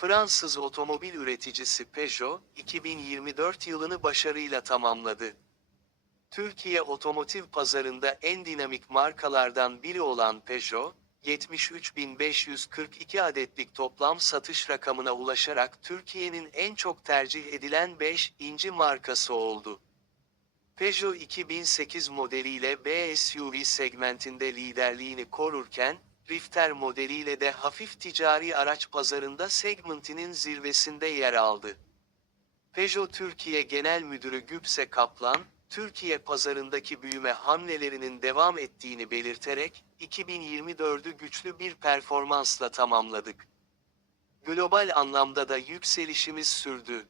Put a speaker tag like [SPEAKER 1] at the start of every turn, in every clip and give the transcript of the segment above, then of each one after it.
[SPEAKER 1] Fransız otomobil üreticisi Peugeot, 2024 yılını başarıyla tamamladı. Türkiye otomotiv pazarında en dinamik markalardan biri olan Peugeot, 73.542 adetlik toplam satış rakamına ulaşarak Türkiye'nin en çok tercih edilen 5. inci markası oldu. Peugeot 2008 modeliyle B SUV segmentinde liderliğini korurken, Rifter modeliyle de hafif ticari araç pazarında segmentinin zirvesinde yer aldı. Peugeot Türkiye Genel Müdürü Gübse Kaplan, Türkiye pazarındaki büyüme hamlelerinin devam ettiğini belirterek, 2024'ü güçlü bir performansla tamamladık. Global anlamda da yükselişimiz sürdü.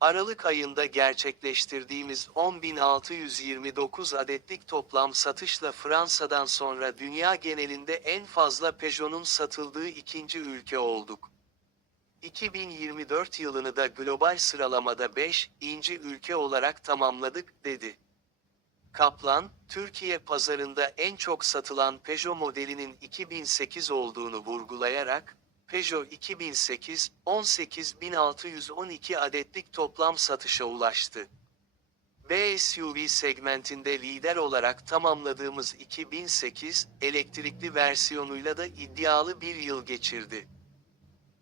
[SPEAKER 1] Aralık ayında gerçekleştirdiğimiz 10.629 adetlik toplam satışla Fransa'dan sonra dünya genelinde en fazla Peugeot'un satıldığı ikinci ülke olduk. 2024 yılını da global sıralamada 5. inci ülke olarak tamamladık, dedi. Kaplan, Türkiye pazarında en çok satılan Peugeot modelinin 2008 olduğunu vurgulayarak, Peugeot 2008, 18.612 adetlik toplam satışa ulaştı. B SUV segmentinde lider olarak tamamladığımız 2008, elektrikli versiyonuyla da iddialı bir yıl geçirdi.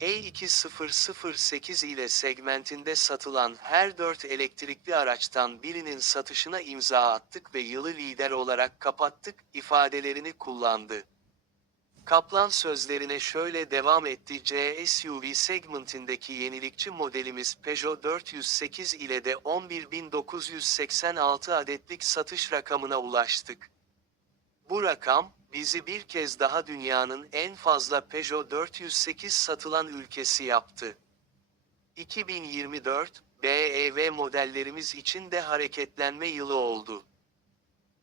[SPEAKER 1] E2008 ile segmentinde satılan her 4 elektrikli araçtan birinin satışına imza attık ve yılı lider olarak kapattık ifadelerini kullandı. Kaplan sözlerine şöyle devam etti. C SUV segmentindeki yenilikçi modelimiz Peugeot 408 ile de 11.986 adetlik satış rakamına ulaştık. Bu rakam, bizi bir kez daha dünyanın en fazla Peugeot 408 satılan ülkesi yaptı. 2024, BEV modellerimiz için de hareketlenme yılı oldu.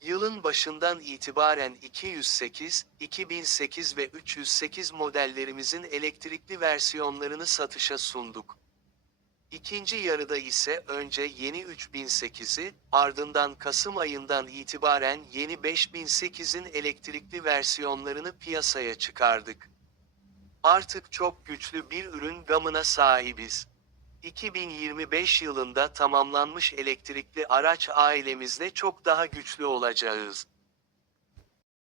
[SPEAKER 1] Yılın başından itibaren 208, 2008 ve 308 modellerimizin elektrikli versiyonlarını satışa sunduk. İkinci yarıda ise önce yeni 3008'i, ardından Kasım ayından itibaren yeni 5008'in elektrikli versiyonlarını piyasaya çıkardık. Artık çok güçlü bir ürün gamına sahibiz. 2025 yılında tamamlanmış elektrikli araç ailemizde çok daha güçlü olacağız.